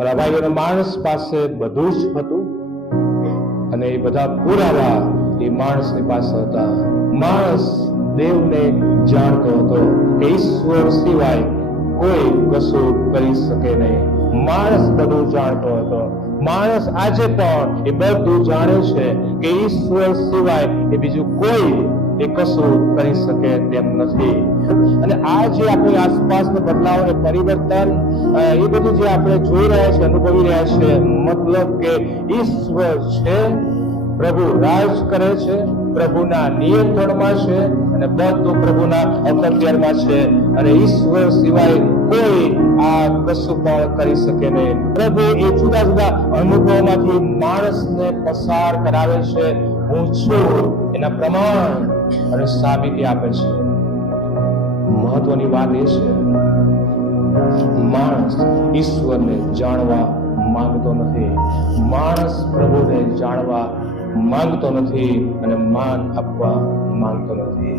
મારા ભાઈઓને માણસ પાસે બધું જ હતું અને એ બધા પુરાવા એ માણસની પાસે હતા. માણસ દેવને જાણતો હતો કે ઈશ્વર સિવાય કોઈ કશું કરી શકે નહીં. માણસ બધું જાણતો હતો. માણસ આજે પણ એ બધું જાણે છે કે ઈશ્વર સિવાય એ બીજું કોઈ એ કશું કરી શકે તેમ નથી. અને આ જે આપણી આસપાસનો બદલાવ અને પરિવર્તન એ બધું જે આપણે જોઈ રહ્યા છે, અનુભવી રહ્યા છે, મતલબ કે ઈશ્વર છે, પ્રભુ રાજ કરે છે, પ્રભુના નિયંત્રણમાં છે અને બધું પ્રભુના અખત્યારમાં છે અને ઈશ્વર સિવાય કોઈ આ કશું પણ કરી શકે નહીં. પ્રભુ એ જુદા જુદા અનુભવોમાંથી માણસને પસાર કરાવે છે. હું છું એના પ્રમાણ અને સાબિતી આપે છે. મહત્વની વાત એ છે, માણસ ઈશ્વરને જાણવા માંગતો નથી. માણસ પ્રભુને જાણવા માંગતો નથી અને માન આપવા માંગતો નથી.